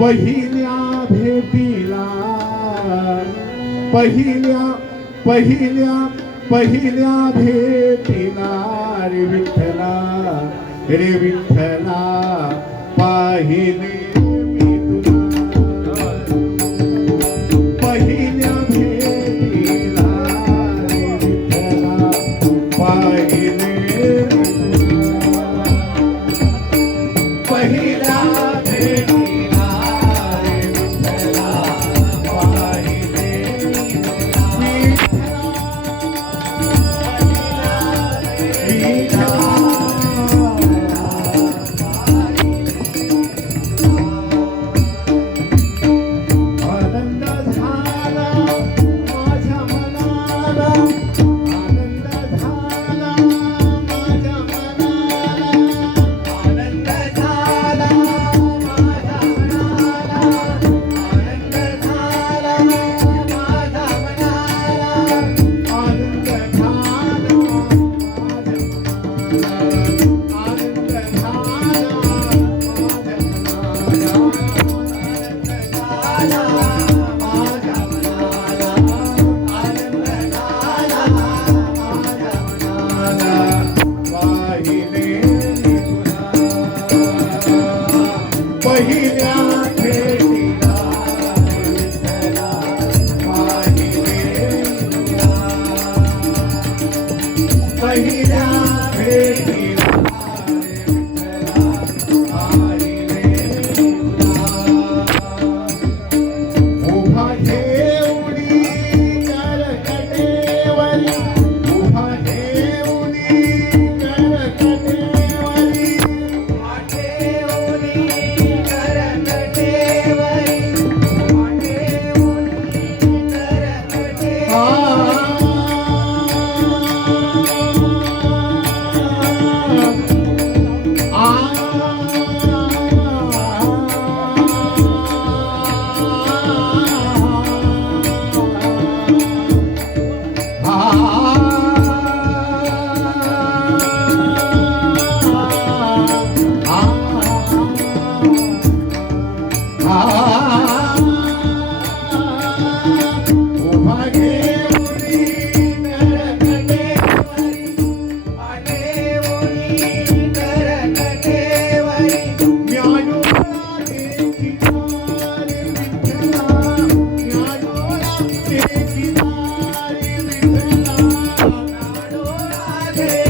But he पहिल्या पहिल्या पहिल्या भेटीला रे विठ्ठला रे विठ्ठला. महिला थे